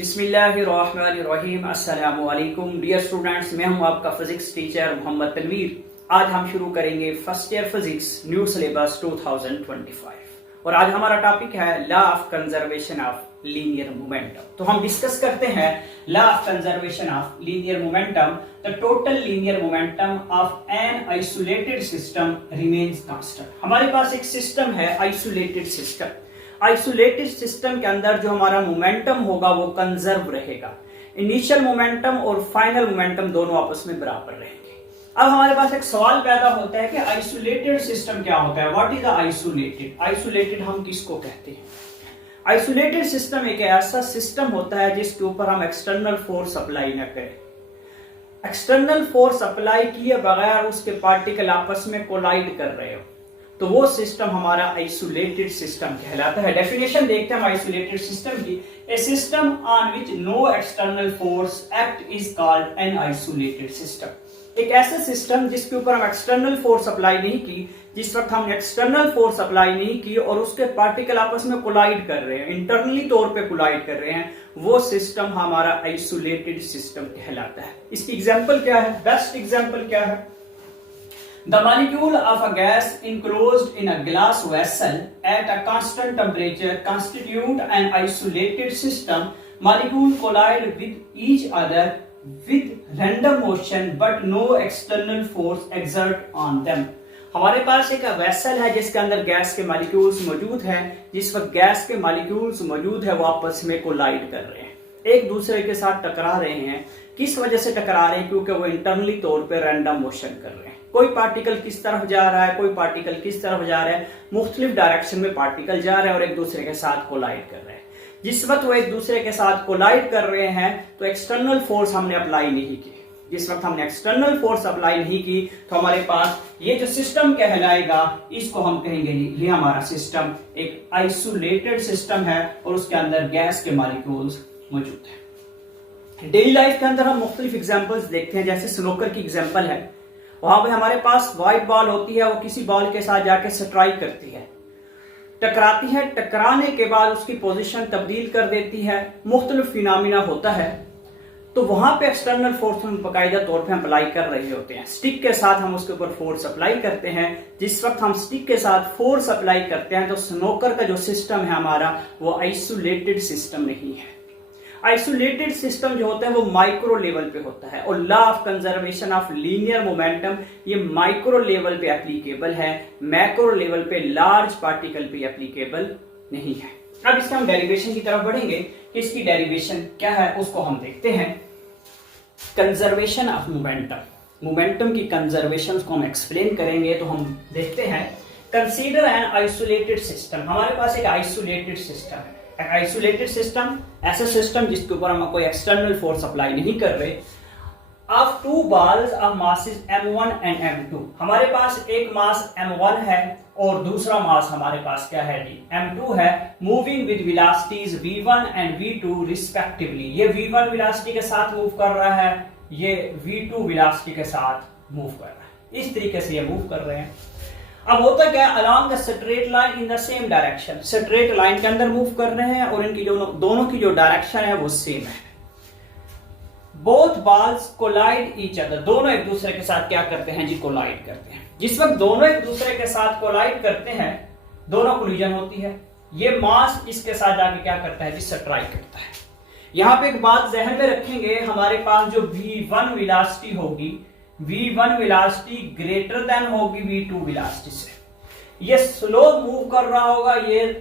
बिस्मिल्लाहिर्रहमानिर्रहीम। अस्सलामु अलैकुम डियर स्टूडेंट्स, मैं हूं आपका फिजिक्स टीचर मोहम्मद तनवीर। आज हम शुरू करेंगे first year physics new syllabus 2025 और आज हमारा टॉपिक है law of conservation of linear momentum. तो हम डिस्कस करते हैं law of conservation of linear momentum. The total linear momentum of N isolated system remains constant. हमारे पास एक सिस्टम है आइसोलेटेड सिस्टम। आइसोलेटेड सिस्टम के अंदर जो हमारा मोमेंटम होगा वो कंजर्व रहेगा। इनिशियल मोमेंटम और फाइनल मोमेंटम दोनों आपस में बराबर रहेंगे। अब हमारे पास एक सवाल पैदा होता है कि आइसोलेटेड सिस्टम क्या होता है। What is the isolated? Isolated हम किसको कहते हैं? आइसोलेटेड सिस्टम एक ऐसा सिस्टम होता है जिसके ऊपर हम एक्सटर्नल फोर्स अप्लाई न करें। एक्सटर्नल फोर्स अप्लाई किए बगैर उसके पार्टिकल आपस में कोलाइड कर रहे हो तो वो सिस्टम हमारा आइसोलेटेड सिस्टम कहलाता है। डेफिनेशन देखते हैं हम आइसोलेटेड सिस्टम की। A system on which no external force act is called an isolated system. एक ऐसा सिस्टम जिसके ऊपर हम एक्सटर्नल फोर्स अप्लाई नहीं की, जिस वक्त हमने एक्सटर्नल फोर्स अप्लाई नहीं की और उसके पार्टिकल आपस में कोलाइड कर रहे हैं, इंटरनली तौर पे कोलाइड कर रहे हैं, वो सिस्टम हमारा आइसोलेटेड सिस्टम कहलाता है। इसकी एग्जांपल क्या है? बेस्ट एग्जांपल क्या है? The molecule of a gas enclosed in a glass vessel at a constant temperature constitute an isolated system. Molecules collide with each other with random motion but no external force exert on them. हमारे पास एक vessel है जिसके अंदर gas के molecules मौजूद हैं। जिस वक्त गैस के मॉलिक्यूल्स मौजूद है वो आपस में कोलाइड कर रहे हैं, एक दूसरे के साथ टकरा रहे हैं। किस वजह से टकरा रहे हैं? क्योंकि वो इंटरनली तौर पे रैंडम मोशन कर रहे हैं। कोई पार्टिकल किस तरफ जा रहा है, कोई पार्टिकल किस तरफ जा रहा है, मुख्तलिफ डायरेक्शन में पार्टिकल जा रहे हैं और एक दूसरे के साथ कोलाइड कर रहे हैं। जिस वक्त वो एक दूसरे के साथ कोलाइड कर रहे हैं तो एक्सटर्नल फोर्स हमने अप्लाई नहीं की। जिस वक्त हमने एक्सटर्नल फोर्स अप्लाई नहीं की तो हमारे पास ये जो सिस्टम कहलाएगा इसको हम कहेंगे ये हमारा सिस्टम एक आइसोलेटेड सिस्टम है और उसके अंदर गैस के मॉलिक्यूल्स मौजूद है। डेली लाइफ के अंदर हम मुख्तलिफ एग्जांपल्स देखते हैं, जैसे स्नूकर की एग्जांपल है। वहां पे हमारे पास व्हाइट बॉल होती है, वो किसी बॉल के साथ जाके स्ट्राइक करती है, टकराती है। टकराने के बाद उसकी पोजीशन तब्दील कर देती है, मुख्तलिफ फिनोमिना होता है। तो वहां पे एक्सटर्नल फोर्स हम बाकायदा तौर पे अप्लाई कर रहे होते हैं। स्टिक के साथ हम उसके ऊपर फोर्स अप्लाई करते हैं। जिस वक्त हम स्टिक के साथ फोर्स अप्लाई करते हैं तो स्नूकर का जो सिस्टम है हमारा वो आइसोलेटेड सिस्टम नहीं है। आइसोलेटेड सिस्टम जो होता है वो माइक्रो लेवल पे होता है और law of conservation of linear momentum ये माइक्रो लेवल पे एप्लीकेबल है, मैक्रो लेवल पे लार्ज पार्टिकल पे एप्लीकेबल नहीं है। अब इसके हम डेरिवेशन की तरफ बढ़ेंगे कि इसकी डेरिवेशन क्या है उसको हम देखते हैं। कंजर्वेशन ऑफ मोमेंटम, मोमेंटम की कंजर्वेशन को हम एक्सप्लेन करेंगे। तो हम देखते हैं कंसीडर एन आइसोलेटेड सिस्टम। हमारे पास एक आइसोलेटेड सिस्टम है। आइसोलेटेड सिस्टम ऐसा सिस्टम जिसके ऊपर हम कोई एक्सटर्नल फोर्स अप्लाई नहीं कर रहे। Of two balls of masses m1 and m2। हमारे पास एक मास m1 है और दूसरा मास हमारे पास क्या है जी m2 है। Moving with velocities v1 and v2 respectively. ये v1 वेलोसिटी के साथ मूव कर रहा है, ये v2 वेलोसिटी के साथ मूव कर रहा है। इस तरीके से ये मूव कर रहे हैं। अब होता क्या है, along the straight line in the same direction. Straight line के अंदर मूव कर रहे हैं और इनकी दोनों की जो डायरेक्शन है वो सेम है। Both balls collide each other. दोनों एक दूसरे के साथ क्या करते हैं जी? कोलाइड करते हैं। जिस वक्त दोनों एक दूसरे के साथ कोलाइड करते हैं दोनों कोलिजन होती है। ये मास इसके साथ जाके क्या करता है जी? स्ट्राइक करता है। यहां पे एक बात जहन में रखेंगे, हमारे पास जो v1 वेलोसिटी होगी, v1 वेलोसिटी ग्रेटर देन होगी v2 वेलोसिटी से। ये स्लो मूव कर रहा होगा, ये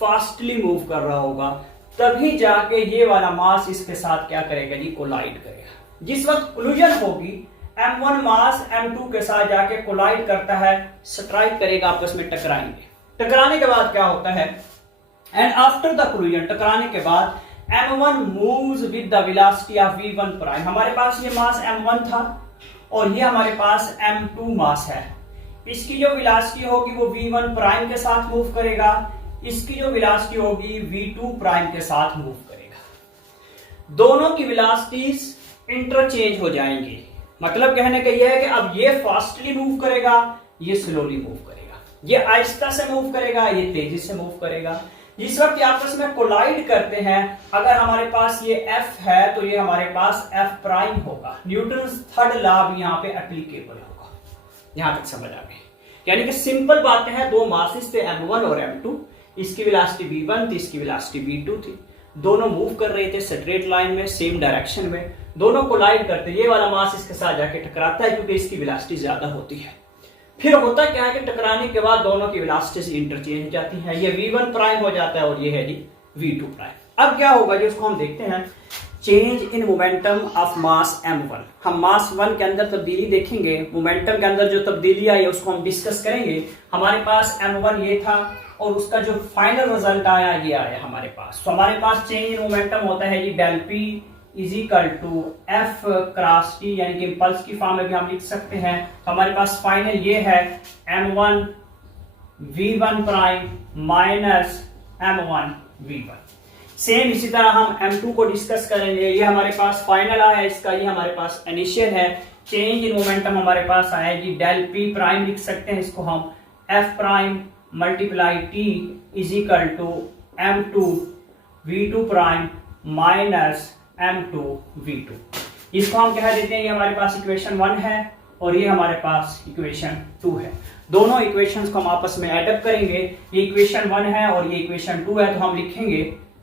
फास्टली मूव कर रहा होगा, तभी जाके ये वाला मास इसके साथ क्या करेगा जी? कोलाइड करेगा। जिस वक्त कोलिजन होगी m1 मास m2 के साथ जाके कोलाइड करता है, स्ट्राइक करेगा, आपस में टकराएंगे। टकराने के बाद क्या होता है? एंड आफ्टर द कोलिजन, टकराने के बाद m1 moves with the velocity of v1 prime. हमारे पास ये मास m1 था और ये हमारे पास m2 मास है। इसकी जो वेलोसिटी होगी वो v1 प्राइम के साथ मूव करेगा, इसकी जो वेलोसिटी होगी v2 प्राइम के साथ मूव करेगा। दोनों की वेलोसिटीज इंटरचेंज हो जाएंगी। मतलब कहने का यह है कि अब ये फास्टली मूव करेगा, ये स्लोली मूव करेगा, ये आहिस्ता से मूव करेगा, ये तेजी से मूव करेगा। जिस वक्त ये आपस में कोलाइड करते हैं, अगर हमारे पास ये F है तो ये हमारे पास F प्राइम होगा। न्यूटन्स थर्ड लॉ भी यहाँ पे एप्लीकेबल होगा। यहां तक समझ आ गई? यानी कि सिंपल बातें हैं, दो मासेस थे m1 और m2, इसकी वेलोसिटी v1 थी, इसकी वेलोसिटी v2 थी, दोनों मूव कर रहे थे स्ट्रेट लाइन में, सेम डायरेक्शन में, दोनों कोलाइड करते, ये वाला मास इसके साथ जाके टकराता है क्योंकि इसकी वेलोसिटी ज्यादा होती है। फिर होता क्या है कि टकराने के बाद दोनों की वेलोसिटी इंटरचेंज हो जाती है, ये v1 प्राइम हो जाता है और ये है जी v2 प्राइम। अब क्या होगा जी, उसको हम देखते हैं। Change in momentum of mass m1, हम मास 1 के अंदर तब्दीली देखेंगे, मोमेंटम के अंदर जो तब्दीली आई है उसको हम डिस्कस करेंगे। हमारे पास m1 ये था और उसका जो फाइनल रिजल्ट आया ये आया हमारे पास। तो हमारे पास चेंज इन मोमेंटम होता है जी del p is equal to F cross T, यानी कि इम्पल्स की फॉर्म में भी हम लिख सकते हैं। तो हमारे पास फाइनल ये है m1 v1 prime minus m1 v1। Same इसी तरह हम m2 को डिस्कस करेंगे। ये हमारे पास फाइनल आया है इसका, ये हमारे पास इनिशियल है। चेंज इन मोमेंटम हमारे पास आया जी डेल p प्राइम लिख सकते हैं इसको हम f prime multiply t is equal to m2 v2 prime minus m2 v2। इसको हम कह देते हैं ये हमारे पास इक्वेशन 1 है और ये हमारे पास इक्वेशन 2 है। दोनों इक्वेशंस को हम आपस में एड अप करेंगे। ये इक्वेशन 1 है और ये इक्वेशन 2 है, तो हम लिखेंगे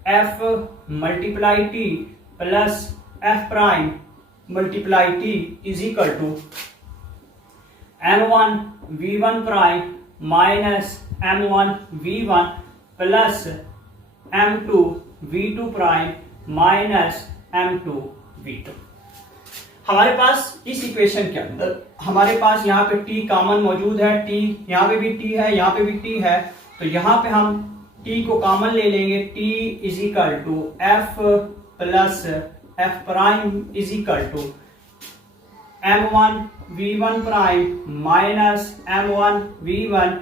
f multiply t plus f prime multiply t is equal to m1 v1 prime minus m1 v1 plus m2 v2 prime minus m2 v2। हमारे पास इस इक्वेशन के अंदर हमारे पास यहाँ पे t कॉमन मौजूद है, t यहाँ पे भी t है, यहाँ पे भी t है, तो यहाँ पे हम t को कॉमन ले लेंगे। t is equal to f plus f prime is equal to m1 v1 prime minus m1 v1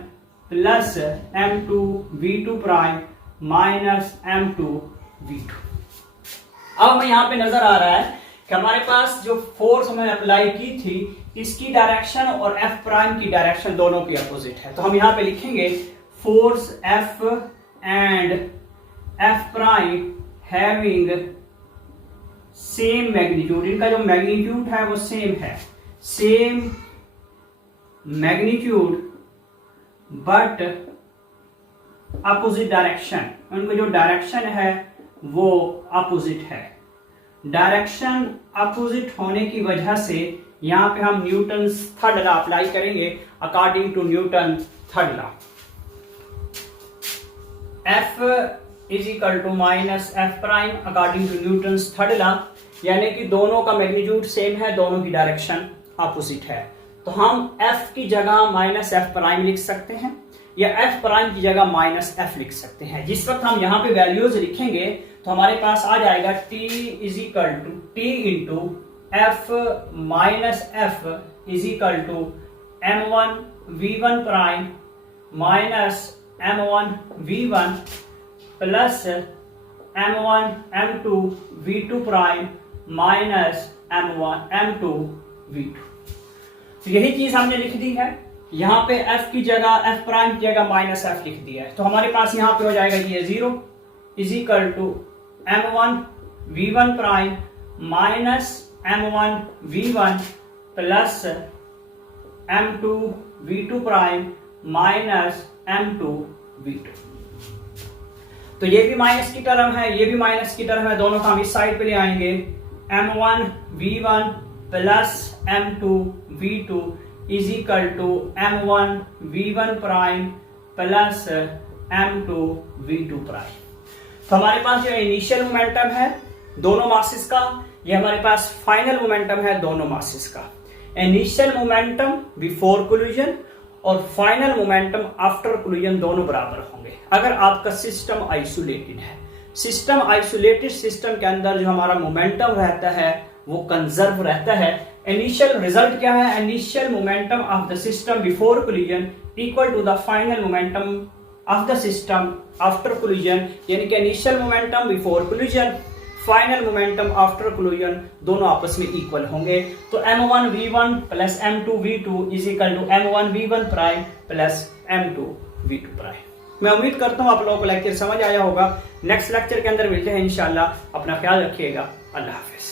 plus m2 v2 prime minus m2 v2। अब हमें यहाँ पे नजर आ रहा है कि हमारे पास जो फोर्स हमने अप्लाई की थी इसकी डायरेक्शन और F प्राइम की डायरेक्शन दोनों की अपोजिट है। तो हम यहाँ पे लिखेंगे force F and F prime having same magnitude. इनका जो मैग्नीट्यूड है वो सेम है, same magnitude but opposite direction. उनका जो डायरेक्शन है वो अपोजिट है। डायरेक्शन अपोजिट होने की वजह से यहां पे हम न्यूटन्स थर्ड लॉ अप्लाई करेंगे according to Newton third law. F is equal to minus F prime according to Newton's third law, यानी कि दोनों का मैग्नीट्यूड सेम है, दोनों की डायरेक्शन अपोजिट है। तो हम F की जगह माइनस एफ प्राइम लिख सकते हैं या F प्राइम की जगह माइनस एफ लिख सकते हैं। जिस वक्त हम यहाँ पे वैल्यूज लिखेंगे तो हमारे पास आ जाएगा t is equal to t into F minus F is equal to m1 v1 prime minus m1 v1 plus m1 m2 v2 prime minus m2 v2। तो यही चीज हमने लिख दी है। यहाँ पे f की जगह f प्राइम की जगह माइनस f लिख दिया है, तो हमारे पास यहाँ पे हो जाएगा ये 0 is equal to m1 v1 prime minus m1 v1 plus m2 v2 prime minus m2 v2। तो ये भी माइनस की टर्म है, ये भी माइनस की टर्म है, दोनों का हम इस साइड पे ले आएंगे। m1 v1 plus m2 v2 is equal to m1 v1 prime plus m2 v2 prime. तो हमारे पास जो इनिशियल मोमेंटम है दोनों मासेस का, ये हमारे पास फाइनल मोमेंटम है दोनों मासेस का। इनिशियल मोमेंटम बिफोर कोलिजन और फाइनल मोमेंटम आफ्टर कोलिजन दोनों बराबर होंगे अगर आपका सिस्टम आइसोलेटेड है। सिस्टम आइसोलेटेड सिस्टम के अंदर जो हमारा मोमेंटम रहता है वो कंजर्व रहता है। इनिशियल रिजल्ट क्या है? Initial momentum of the system before collision equal to the final momentum of the system after collision, यानी कि initial momentum before collision final momentum after collision दोनों आपस में इक्वल होंगे। तो m1 v1 plus m2 v2 is equal to m1 v1 prime plus m2 v2 prime. मैं उम्मीद करता हूँ आप लोगों को लेक्चर समझ आया होगा। नेक्स्ट लेक्चर के अंदर मिलते हैं इंशाल्लाह। अपना ख्याल रखिएगा। अल्लाह हाफिज।